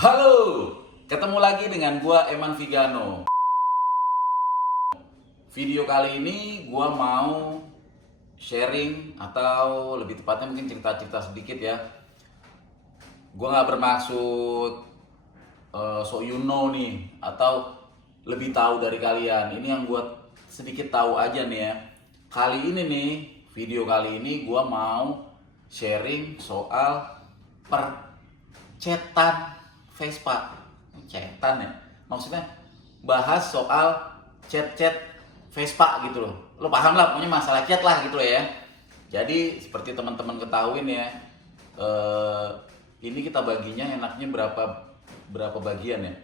Halo, ketemu lagi dengan gua Eman Vigano. Video kali ini gua mau sharing atau lebih tepatnya mungkin cerita-cerita sedikit ya. Gua nggak bermaksud so you know nih atau lebih tahu dari kalian. Ini yang gua sedikit tahu aja nih ya. Kali ini nih, video kali ini gua mau sharing soal percetan Vespa. Cetan ya, maksudnya bahas soal chat-chat Vespa gitu loh. Lo paham lah, pokoknya masalah chat lah gitu loh ya. Jadi seperti teman-teman ketahuin ya, ini kita baginya enaknya berapa bagian ya.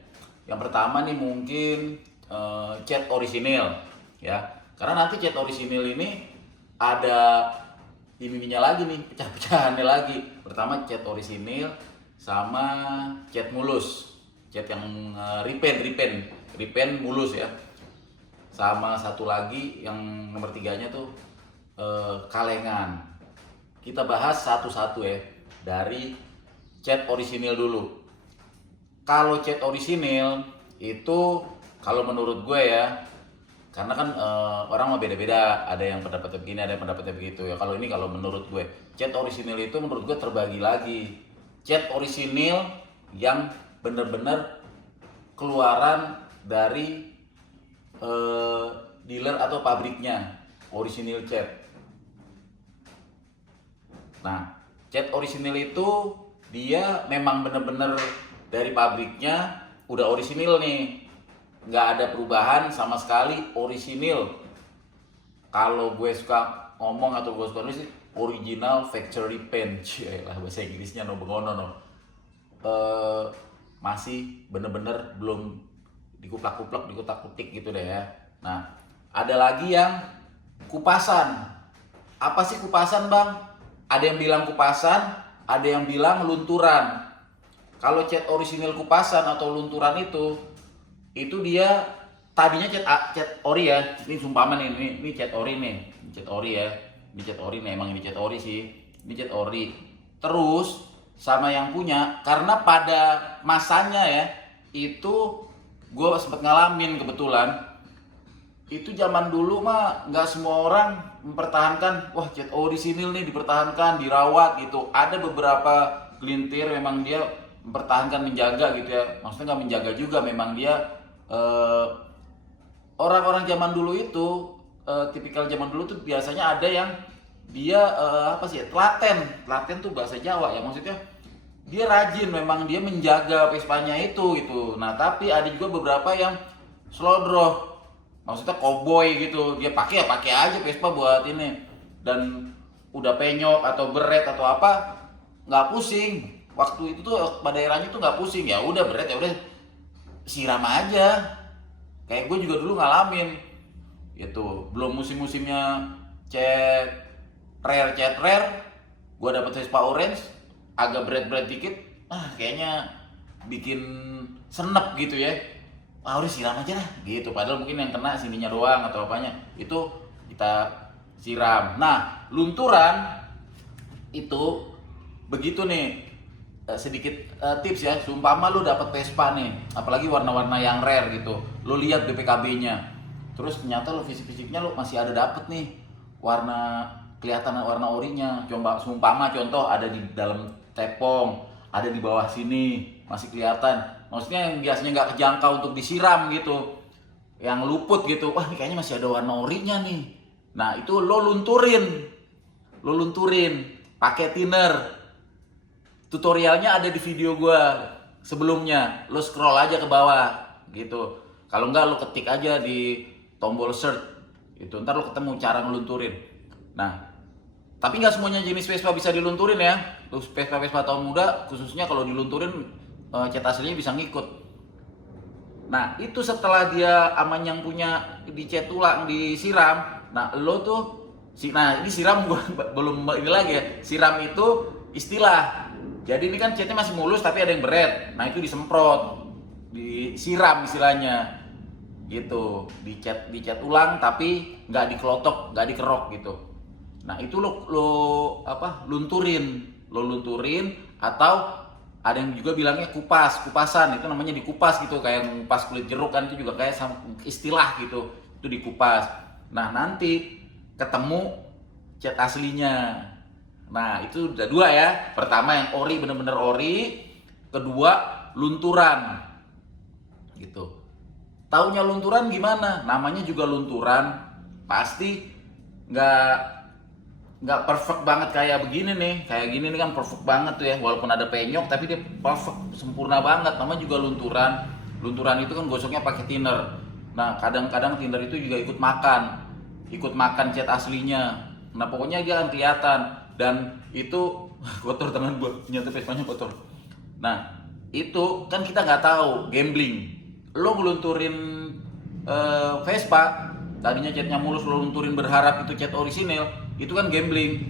Yang pertama nih mungkin chat orisinil ya, karena nanti chat orisinil ini ada ininya lagi nih, pecah-pecahannya lagi. Pertama chat orisinil sama chat mulus, chat yang repaint mulus ya. Sama satu lagi yang nomor tiganya tuh kalengan. Kita bahas satu-satu ya, dari chat orisinil dulu. Kalau chat orisinil itu kalau menurut gue ya, karena kan orang mah beda-beda, ada yang pendapatnya begini, ada yang pendapatnya begitu ya. Kalau ini kalau menurut gue, chat orisinil itu menurut gue terbagi lagi. Chat orisinil yang bener-bener keluaran dari dealer atau pabriknya, orisinil chat. Nah, chat orisinil itu dia memang bener-bener dari pabriknya udah orisinil nih, nggak ada perubahan sama sekali, orisinil. Kalau gue suka ngomong atau gue suka nulis original factory pen, lah bahasa Inggrisnya no bengono no. Masih bener-bener belum dikuplak-kuplak, dikutak-kutik gitu deh ya. Nah, ada lagi yang kupasan. Apa sih kupasan, Bang? Ada yang bilang kupasan, ada yang bilang lunturan. Kalau chat orisinil kupasan atau lunturan itu dia tadinya chat ori ya. Ini sumpama nih, ini chat ori nih. Ini chat ori ya. Ini chat ori nih, emang ini chat ori sih. Ini chat ori. Terus sama yang punya, karena pada masanya ya, itu gue sempat ngalamin kebetulan. Itu zaman dulu mah nggak semua orang mempertahankan, wah chat orisinil nih dipertahankan, dirawat gitu. Ada beberapa gelintir memang dia mempertahankan, menjaga gitu ya. Maksudnya nggak menjaga juga, memang dia orang-orang zaman dulu itu tipikal zaman dulu tuh biasanya ada yang dia apa sih ya, telaten tuh bahasa Jawa ya, maksudnya dia rajin, memang dia menjaga Vespanya itu gitu. Nah tapi ada juga beberapa yang slodroh, maksudnya cowboy gitu, dia pakai ya pakai aja Vespa buat ini, dan udah penyok atau beret atau apa nggak pusing. Waktu itu tuh pada eranya tuh nggak pusing, ya udah beret ya udah siram aja. Kayak gue juga dulu ngalamin itu, belum musim-musimnya chat rare, gue dapet Vespa orange agak berat dikit, kayaknya bikin senep gitu ya. Udah siram aja lah gitu, padahal mungkin yang kena sininya doang atau apanya, itu kita siram. Nah, lunturan itu begitu nih, sedikit tips ya. Seumpama lu dapat Vespa nih, apalagi warna-warna yang rare gitu, lu lihat BPKB-nya, terus ternyata lu fisik-fisiknya lu masih ada dapet nih warna, kelihatan warna orinya. Coba seumpama contoh ada di dalam tepong, ada di bawah sini masih kelihatan, maksudnya yang biasanya nggak kejangkau untuk disiram gitu, yang luput gitu, wah ini kayaknya masih ada warna orinya nih. Nah itu lo lunturin pakai thinner. Tutorialnya ada di video gua sebelumnya, lo scroll aja ke bawah gitu. Kalau enggak lo ketik aja di tombol search itu, ntar lo ketemu cara ngelunturin. Nah tapi nggak semuanya jenis Vespa bisa dilunturin ya. Terus Vespa tahun muda khususnya kalau dilunturin cat aslinya bisa ngikut. Nah itu setelah dia aman yang punya dicat ulang, disiram. Nah lo tuh nah ini siram gua belum ini lagi ya. Siram itu istilah. Jadi ini kan catnya masih mulus tapi ada yang beret. Nah itu disemprot, disiram istilahnya gitu. Dicat ulang tapi nggak dikelotok, nggak dikerok gitu. Nah itu lo lunturin atau ada yang juga bilangnya kupasan, itu namanya dikupas gitu, kayak ngupas kulit jeruk kan, itu juga kayak istilah gitu, itu dikupas. Nah nanti ketemu cat aslinya. Nah itu udah dua ya, pertama yang ori, bener-bener ori, kedua lunturan gitu. Taunya lunturan gimana? Namanya juga lunturan, pasti nggak perfect banget kayak begini nih. Kayak gini nih kan perfect banget tuh ya, walaupun ada penyok tapi dia perfect, sempurna banget. Namanya juga lunturan. Lunturan itu kan gosoknya pakai thinner. Nah kadang-kadang thinner itu juga ikut makan cat aslinya. Nah pokoknya dia akan kelihatan, dan itu kotor tangan gua, nyata Vespanya kotor. Nah itu kan kita nggak tahu, gambling. Lo ngelunturin Vespa, tadinya catnya mulus, lo lunturin berharap itu cat orisinil, itu kan gambling.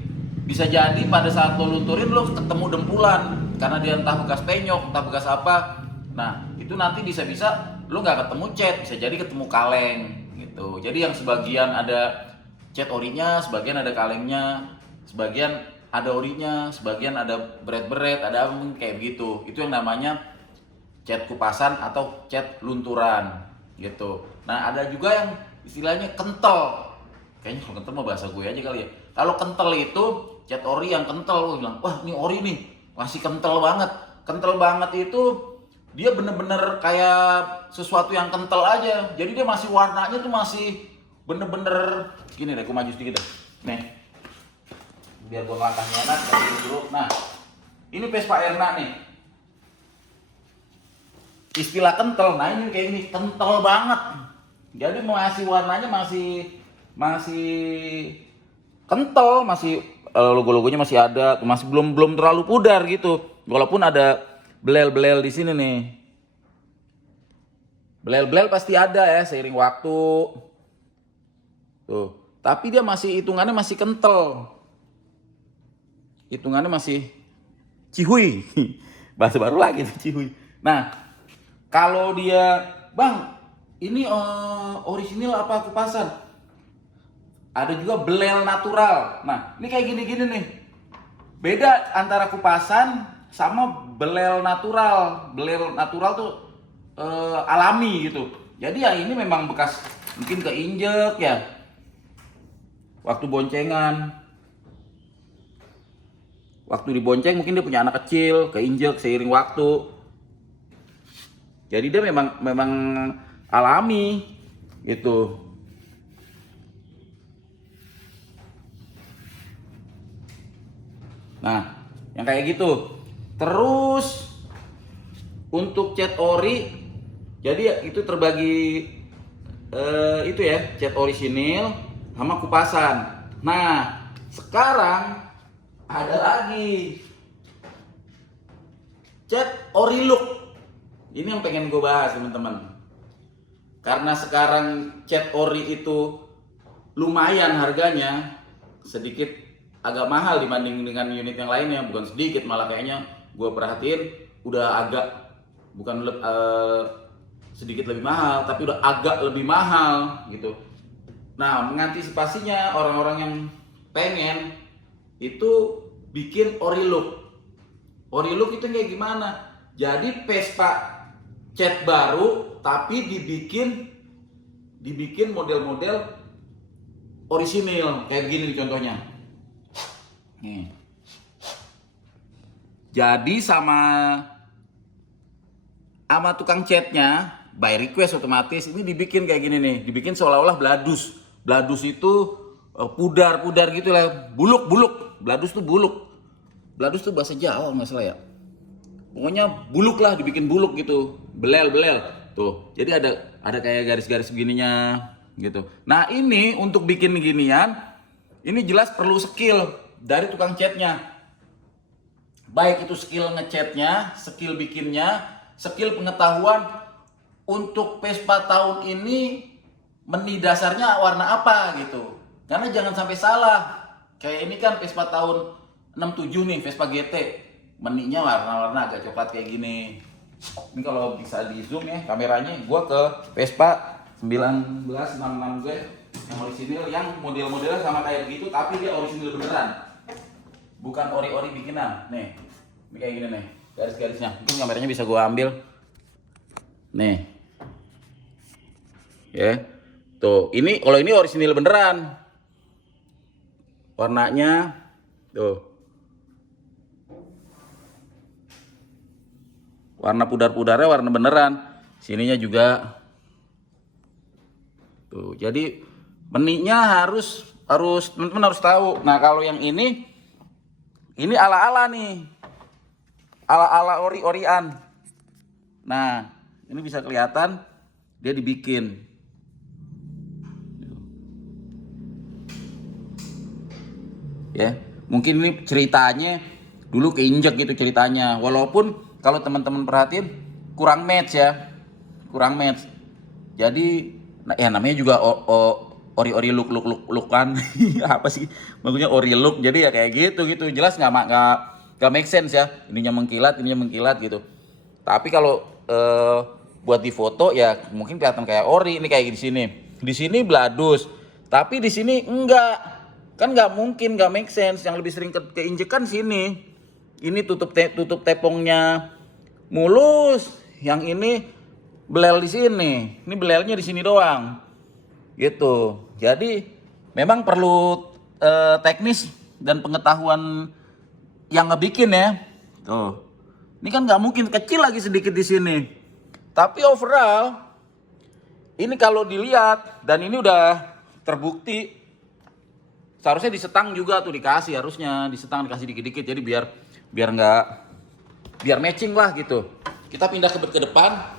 Bisa jadi pada saat lo lunturin lo ketemu dempulan, karena dia entah bekas penyok, entah bekas apa. Nah itu nanti bisa-bisa lo nggak ketemu cat, bisa jadi ketemu kaleng gitu. Jadi yang sebagian ada cat orinya, sebagian ada kalengnya, sebagian ada orinya, sebagian ada beret-beret, ada kayak gitu. Itu yang namanya cat kupasan atau cat lunturan gitu. Nah ada juga yang istilahnya kental. Kayaknya kalau kental mah bahasa gue aja kali ya. Kalau kental itu cat ori yang kental, gue bilang wah ini ori nih, masih kental banget. Kental banget itu dia bener-bener kayak sesuatu yang kental aja. Jadi dia masih warnanya tuh masih bener-bener gini deh, gue maju sedikit deh. Nih, biar gue langkahnya enak dulu. Nah, ini Vespa Erna nih. Istilah kental, nah ini kayak ini kental banget. Jadi masih warnanya masih kental, masih logo-logonya masih ada, masih belum terlalu pudar gitu. Walaupun ada belel-belel di sini nih. Belel-belel pasti ada ya seiring waktu. Tuh, tapi dia masih hitungannya masih kental. Hitungannya masih cihuy. Bahasa baru lagi tuh, cihuy. Nah, kalau dia, bang, ini orisinil apa kupasan? Ada juga belel natural. Nah, ini kayak gini-gini nih. Beda antara kupasan sama belel natural. Belel natural tuh alami gitu. Jadi ya ini memang bekas, mungkin keinjek ya. Waktu boncengan. Waktu dibonceng mungkin dia punya anak kecil, keinjek seiring waktu. Jadi dia memang alami gitu. Nah, yang kayak gitu. Terus untuk cat ori, jadi itu terbagi itu ya, cat orisinil sama kupasan. Nah, sekarang ada lagi cat ori look. Ini yang pengen gue bahas teman-teman. Karena sekarang cat ori itu lumayan harganya, sedikit agak mahal dibanding dengan unit yang lainnya. Bukan sedikit, malah kayaknya gue perhatiin udah agak bukan sedikit lebih mahal, tapi udah agak lebih mahal gitu. Nah, mengantisipasinya orang-orang yang pengen itu bikin ori look. Ori look itu kayak gimana? Jadi Vespa cat baru tapi dibikin model-model orisinil kayak gini contohnya. Nih. Jadi sama tukang catnya by request otomatis ini dibikin kayak gini nih, dibikin seolah-olah bladus. Bladus itu pudar-pudar gitu lah, buluk-buluk. Bladus tuh buluk. Bladus tuh bahasa Jawa nggak salah ya. Pokoknya buluk lah, dibikin buluk gitu, belel-belel. Tuh, jadi ada kayak garis-garis begininya gitu. Nah ini untuk bikin ginian, ini jelas perlu skill dari tukang catnya. Baik itu skill ngecatnya, skill bikinnya, skill pengetahuan untuk Vespa tahun ini meni dasarnya warna apa gitu. Karena jangan sampai salah. Kayak ini kan Vespa tahun 67 nih, Vespa GT. Meninya warna-warna agak coklat kayak gini. Ini kalau bisa di zoom ya kameranya, gue ke Vespa 1966 gue yang orisinil, yang model-modelnya sama kayak begitu tapi dia orisinil beneran, bukan ori-ori bikinan. Nih, ini kayak gini nih. garis-garisnya. Mungkin kameranya bisa gua ambil. Nih. Ya. Tuh, ini kalau ini orisinil beneran. Warnanya tuh. Warna pudar-pudarnya warna beneran. Sininya juga. Tuh, jadi beniknya harus teman-teman harus tahu. Nah, kalau yang ini ala-ala nih. Ala-ala ori-orian. Nah, ini bisa kelihatan dia dibikin. Ya, mungkin ini ceritanya dulu keinjek gitu ceritanya. Walaupun kalau teman-teman perhatiin kurang match ya. Kurang match. Jadi ya namanya juga ori look kan. Apa sih? Maksudnya ori look. Jadi ya kayak gitu. Jelas nggak make sense ya. Ininya mengkilat gitu. Tapi kalau buat di foto ya mungkin kelihatan kayak ori. Ini kayak di sini. Di sini bladus. Tapi di sini enggak. Kan nggak mungkin, nggak make sense. Yang lebih sering keinjekan sini. Ini tutup tepongnya mulus. Yang ini belel di sini. Ini belelnya di sini doang. Gitu. Jadi memang perlu teknis dan pengetahuan yang ngebikin ya. Tuh. Ini kan nggak mungkin, kecil lagi sedikit di sini. Tapi overall ini kalau dilihat dan ini udah terbukti. Seharusnya disetang juga tuh dikasih, harusnya disetang dikasih dikit-dikit jadi biar matching lah gitu. Kita pindah ke depan.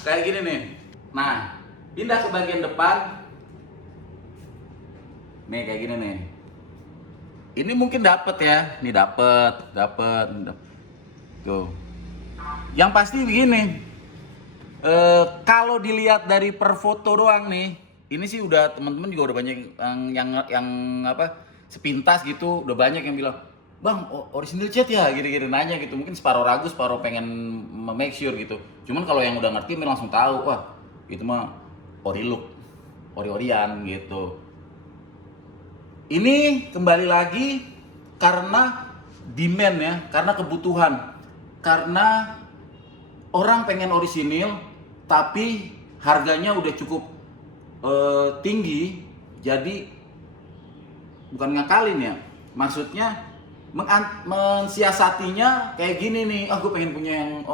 Kayak gini nih. Nah, pindah ke bagian depan. Nih kayak gini nih. Ini mungkin dapet ya. Nih dapet. Tuh. Yang pasti begini. Kalau dilihat dari per foto doang nih. Ini sih udah teman-teman juga udah banyak yang apa sepintas gitu udah banyak yang bilang, "Bang, original cat ya?" Gitu-gitu nanya gitu. Mungkin separuh ragu, separuh pengen make sure gitu. Cuman kalau yang udah ngerti langsung tahu, wah, itu mah ori look, ori-orian gitu. Ini kembali lagi karena demand ya, karena kebutuhan. Karena orang pengen orisinil tapi harganya udah cukup tinggi, jadi bukan ngakalin ya, maksudnya mensiasatinya kayak gini nih, gue pengen punya yang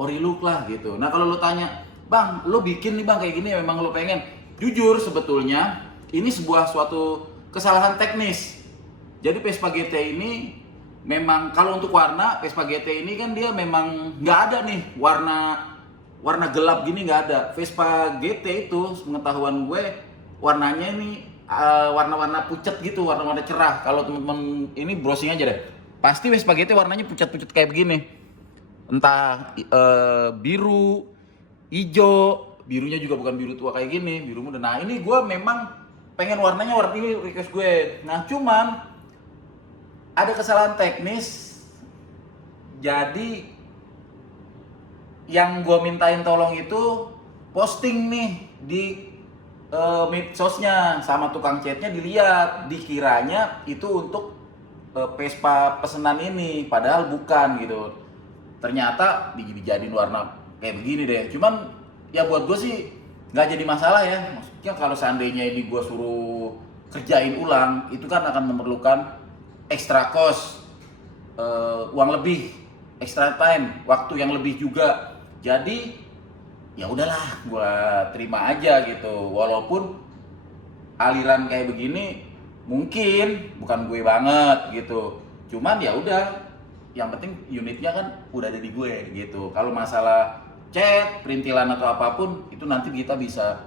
ori look lah gitu. Nah kalau lo tanya, "Bang, lo bikin nih bang kayak gini memang lo pengen?" Jujur sebetulnya ini suatu kesalahan teknis. Jadi Vespa GT ini memang kalau untuk warna Vespa GT ini kan dia memang nggak ada nih warna gelap gini, nggak ada. Vespa GT itu pengetahuan gue warnanya ini warna-warna pucat gitu, warna-warna cerah. Kalau temen-temen ini browsing aja deh, pasti Vespa GT warnanya pucat-pucat kayak begini. Entah biru, hijau, birunya juga bukan biru tua kayak gini, biru muda. Nah ini gue memang pengen warnanya warna ini, request gue. Nah cuman ada kesalahan teknis, jadi yang gue mintain tolong itu posting nih di medsosnya sama tukang catnya, dilihat dikiranya itu untuk Vespa pesanan ini, padahal bukan gitu. Ternyata dijadiin warna kayak begini deh. Cuman ya buat gue sih nggak jadi masalah ya. Maksudnya kalau seandainya ini gue suruh kerjain ulang, itu kan akan memerlukan extra cost, uang lebih, extra time, waktu yang lebih juga. Jadi ya udahlah, gue terima aja gitu. Walaupun aliran kayak begini mungkin bukan gue banget gitu. Cuman ya udah, yang penting unitnya kan udah ada di gue gitu. Kalau masalah cat, perintilan atau apapun itu nanti kita bisa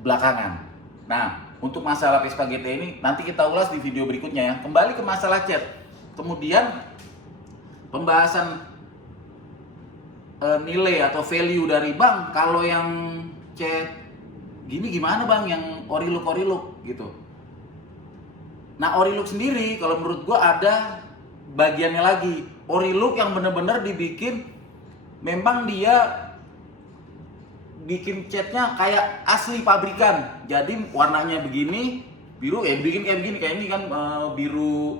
belakangan. Nah, untuk masalah Vespa GT ini nanti kita ulas di video berikutnya ya. Kembali ke masalah cat. Kemudian pembahasan nilai atau value dari bang, kalau yang cat gini gimana bang, yang ori look gitu. Nah ori look sendiri kalau menurut gua ada bagiannya lagi. Ori look yang bener-bener dibikin, memang dia bikin catnya kayak asli pabrikan. Jadi warnanya begini, biru ya bikin kayak begini, kayak ini kan biru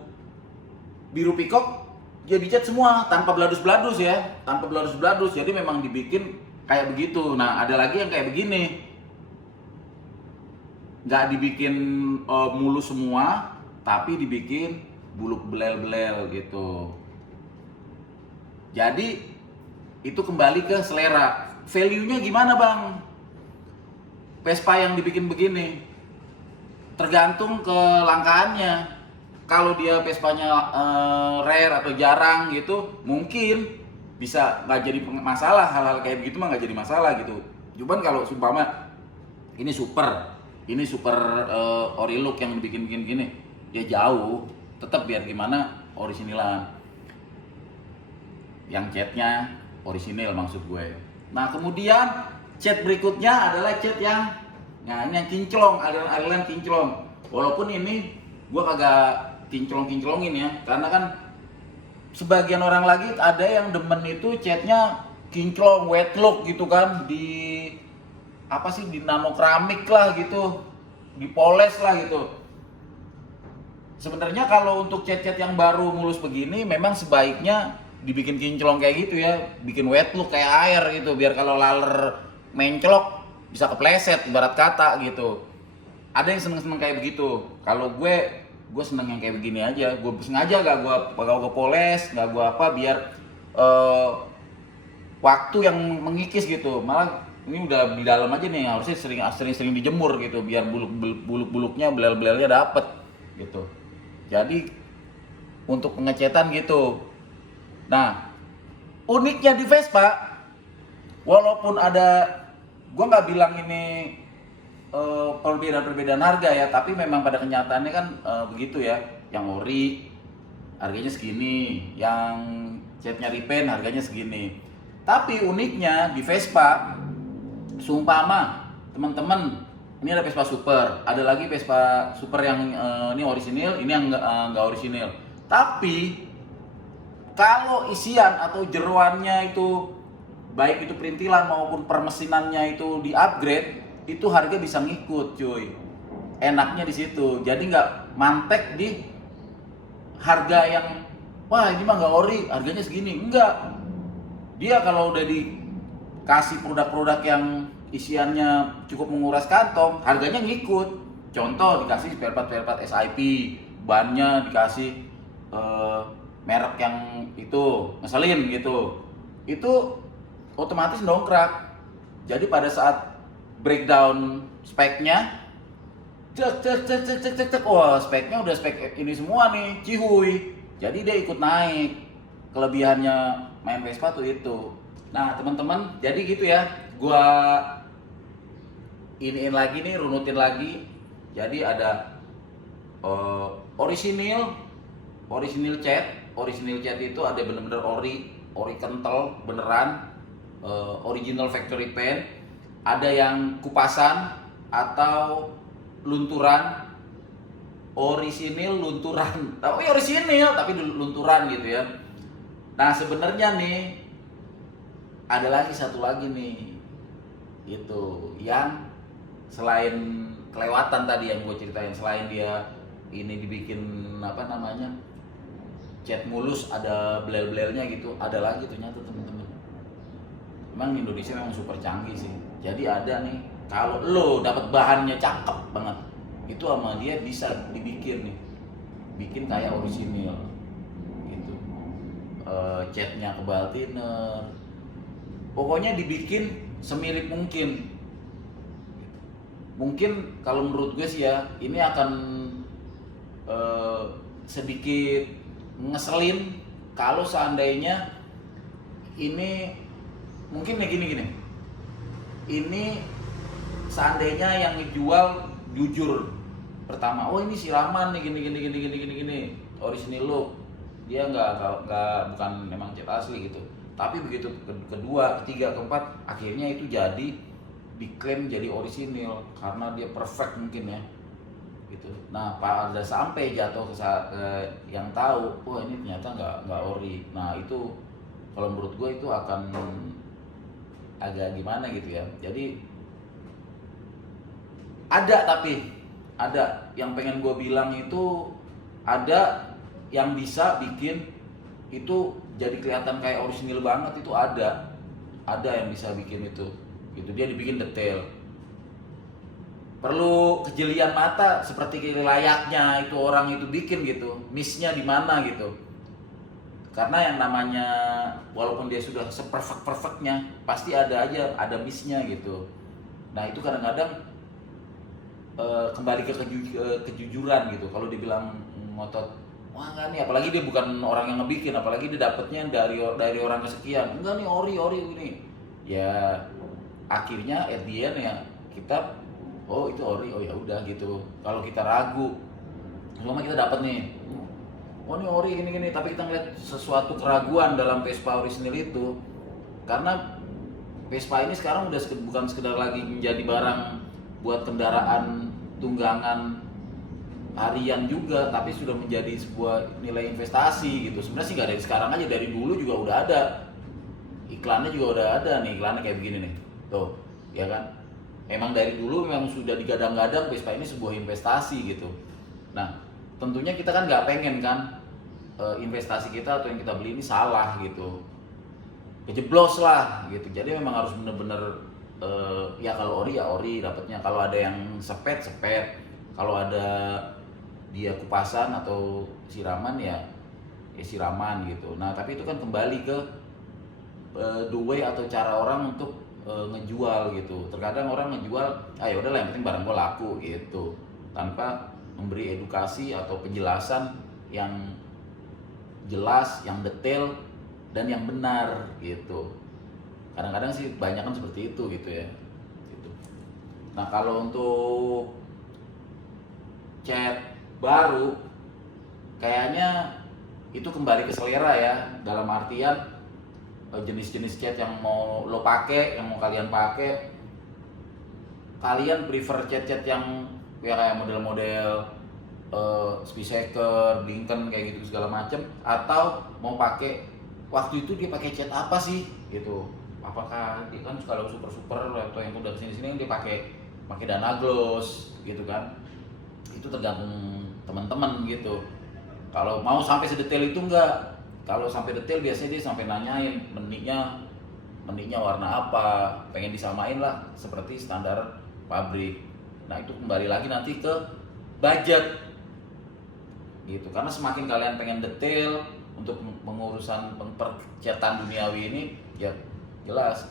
peacock dia dicat semua tanpa beladus-beladus ya, tanpa beladus-beladus. Jadi memang dibikin kayak begitu. Nah, ada lagi yang kayak begini, nggak dibikin mulus semua, tapi dibikin buluk belel-belel gitu. Jadi itu kembali ke selera. Value-nya gimana bang? Vespa yang dibikin begini tergantung kelangkaannya. Kalau dia Vespanya rare atau jarang gitu, mungkin bisa nggak jadi masalah. Hal-hal kayak begitu mah nggak jadi masalah gitu. Cuman kalau sumpama ini super ori look yang dibikin gini, ya jauh. Tetap biar gimana originalan. Yang catnya orisinil maksud gue. Nah kemudian cat berikutnya adalah cat yang, nah ini yang kinclong, aliran kinclong. Walaupun ini gue kagak kinclong-kinclongin ya, karena kan sebagian orang lagi ada yang demen itu catnya kinclong, wet look gitu kan, di apa sih, di nano keramik lah gitu, dipoles lah gitu. Sebenarnya kalau untuk cat-cat yang baru mulus begini memang sebaiknya dibikin kinclong kayak gitu ya, bikin wet look kayak air gitu, biar kalau laler menclok bisa kepleset ibarat kata gitu. Ada yang seneng-seneng kayak begitu. Kalau gue seneng yang kayak begini aja. Gue sengaja gak gue poles, gak gue apa, biar waktu yang mengikis gitu. Malah ini udah di dalam aja nih, harusnya sering dijemur gitu, biar buluk-buluknya, belel-belelnya dapet gitu. Jadi untuk pengecetan gitu. Nah, uniknya di Vespa, walaupun ada, gue nggak bilang ini perbedaan harga ya, tapi memang pada kenyataannya kan begitu ya. Yang ori harganya segini, yang catnya repaint harganya segini. Tapi uniknya di Vespa, sumpama teman-teman, ini ada Vespa Super, ada lagi Vespa Super yang ini orisinil, ini yang nggak orisinil. Tapi kalau isian atau jeroannya itu, baik itu perintilan maupun permesinannya itu di upgrade, itu harga bisa ngikut cuy. Enaknya di situ. Jadi nggak mantek di harga yang wah ini mah nggak ori, harganya segini. Enggak. Dia kalau udah dikasih produk-produk yang isiannya cukup menguras kantong, harganya ngikut. Contoh dikasih spare part SIP, bannya dikasih merek yang itu ngeselin gitu. Itu otomatis dongkrak. Jadi pada saat breakdown speknya, wah speknya udah spek ini semua nih, cihuy. Jadi dia ikut naik. Kelebihannya main Vespa tuh itu. Nah teman-teman, jadi gitu ya. Gua iniin lagi nih, runutin lagi. Jadi ada orisinil cat itu ada bener-bener ori kental beneran, original factory paint. Ada yang kupasan atau lunturan, orisinil lunturan, tapi orisinil tapi lunturan gitu ya. Nah sebenarnya nih ada lagi satu lagi nih, itu yang selain kelewatan tadi yang gue ceritain, selain dia ini dibikin apa namanya cat mulus, ada belel-belelnya gitu, ada lagi ternyata teman-teman. Memang Indonesia memang super canggih sih. Jadi ada nih, kalau lo dapat bahannya cakep banget, itu sama dia bisa dibikin nih, bikin kayak orisinil gitu. Catnya kebal thinner, pokoknya dibikin semirip mungkin. Mungkin kalau menurut gue sih ya, ini akan sedikit ngeselin kalau seandainya ini mungkin kayak gini. Ini seandainya yang dijual jujur pertama, oh ini siraman nih gini orisinil look, dia bukan memang cat asli gitu. Tapi begitu kedua, ketiga, keempat, akhirnya itu jadi diklaim jadi orisinil karena dia perfect mungkin ya gitu. Nah pada sampai jatuh ke yang tahu, wah ini ternyata nggak ori. Nah itu kalau menurut gue itu akan agak gimana gitu ya. Jadi ada, tapi ada yang pengen gue bilang itu, ada yang bisa bikin itu jadi kelihatan kayak orisinil banget, itu ada yang bisa bikin itu gitu, dia dibikin detail. Perlu kejelian mata seperti layaknya itu orang itu bikin gitu, miss-nya di mana gitu. Karena yang namanya walaupun dia sudah seperfect-perfectnya, pasti ada aja ada miss-nya gitu. Nah itu kadang-kadang kembali ke kejujuran gitu. Kalau dibilang ngotot, wah enggak nih, apalagi dia bukan orang yang ngebikin, apalagi dia dapetnya dari orang kesekian, enggak nih ori ini, ya akhirnya at the end ya kita, oh itu ori, oh ya udah gitu. Kalau kita ragu, selama kita dapat nih, oh ini ori gini, tapi kita ngeliat sesuatu keraguan dalam Vespa orisinil itu, karena Vespa ini sekarang udah bukan sekedar lagi menjadi barang buat kendaraan tunggangan harian juga, tapi sudah menjadi sebuah nilai investasi gitu. Sebenarnya sih nggak dari sekarang aja, dari dulu juga udah ada. Iklannya juga udah ada nih, iklannya kayak begini nih, tuh, ya kan? Emang dari dulu memang sudah digadang-gadang Vespa ini sebuah investasi gitu. Nah, tentunya kita kan nggak pengen kan investasi kita atau yang kita beli ini salah gitu, kejeblos lah gitu. Jadi memang harus bener-bener ya kalau ori ya ori dapatnya, kalau ada yang sepet, kalau ada dia kupasan atau siraman ya siraman gitu. Nah tapi itu kan kembali ke the way atau cara orang untuk ngejual gitu. Terkadang orang ngejual, ya udahlah yang penting barang gua laku gitu, tanpa memberi edukasi atau penjelasan yang jelas, yang detail dan yang benar gitu. Kadang-kadang sih banyak kan seperti itu gitu ya. Gitu. Nah kalau untuk cat baru, kayaknya itu kembali ke selera ya, dalam artian jenis-jenis cat yang mau lo pakai, yang mau kalian pakai. Kalian prefer cat-cat yang ya kayak model-model Speedseeker, Lincoln kayak gitu segala macem, atau mau pakai waktu itu dia pakai cat apa sih gitu? Apakah dia kan kalau super atau yang udah kesini-sini dia pakai Dana Gloss gitu kan? Itu tergantung teman-teman gitu. Kalau mau sampai sedetail itu enggak. Kalau sampai detail biasanya dia sampai nanyain meniknya warna apa, pengen disamain lah seperti standar pabrik. Nah itu kembali lagi nanti ke budget gitu, karena semakin kalian pengen detail untuk pengurusan percatan duniawi ini, ya jelas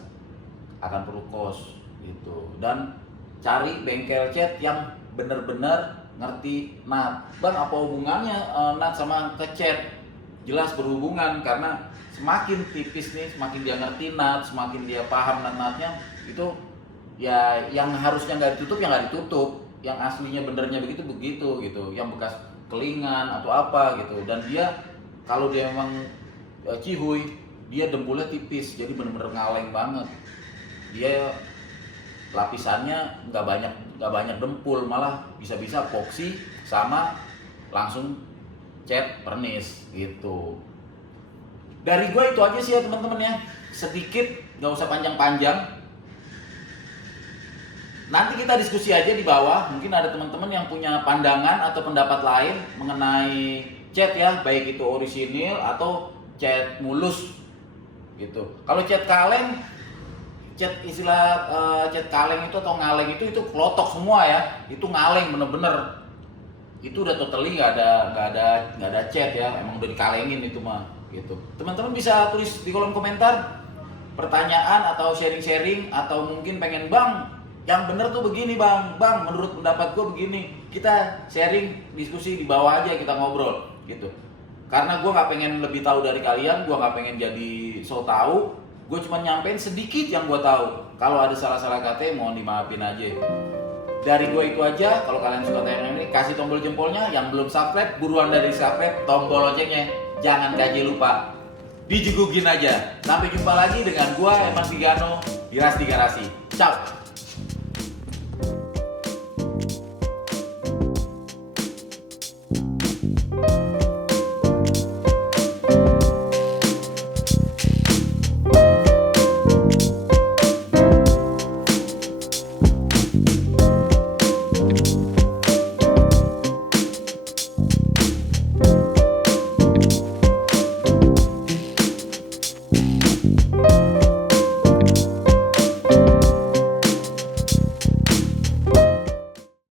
akan perlu kos gitu. Dan cari bengkel cat yang bener-bener ngerti nat. Bang, apa hubungannya nat sama kecat? Jelas berhubungan, karena semakin tipis nih, semakin dia ngerti nat, semakin dia paham nat-natnya, itu ya yang harusnya nggak ditutup ya nggak ditutup, yang aslinya benernya begitu gitu, yang bekas kelingan atau apa gitu. Dan dia kalau dia memang cihuy, dia dempulnya tipis, jadi bener-bener ngaleng banget. Dia lapisannya nggak banyak dempul, malah bisa-bisa epoxy sama langsung cat vernis gitu. Dari gue itu aja sih ya teman-teman ya, sedikit, nggak usah panjang-panjang. Nanti kita diskusi aja di bawah, mungkin ada teman-teman yang punya pandangan atau pendapat lain mengenai cat ya, baik itu orisinil atau cat mulus gitu. Kalau cat kaleng, cat istilah cat kaleng itu atau ngaleng itu klotok semua ya, itu ngaleng bener-bener. Itu udah totally nggak ada cat ya, emang udah dikalengin itu mah gitu. Teman-teman bisa tulis di kolom komentar pertanyaan atau sharing-sharing, atau mungkin pengen bang yang bener tuh begini bang, menurut pendapat gue begini. Kita sharing, diskusi di bawah aja, kita ngobrol gitu. Karena gue nggak pengen lebih tahu dari kalian, gue nggak pengen jadi so tahu, gue cuma nyampein sedikit yang gue tahu. Kalau ada salah-salah kata, mohon dimaafin aja. Dari gue itu aja. Kalau kalian suka tayangan ini, kasih tombol jempolnya. Yang belum subscribe, buruan dari subscribe, tombol loncengnya jangan gaji lupa, dijegugin aja. Sampai jumpa lagi dengan gue Eman Vigano di Ras di Garasi. Ciao.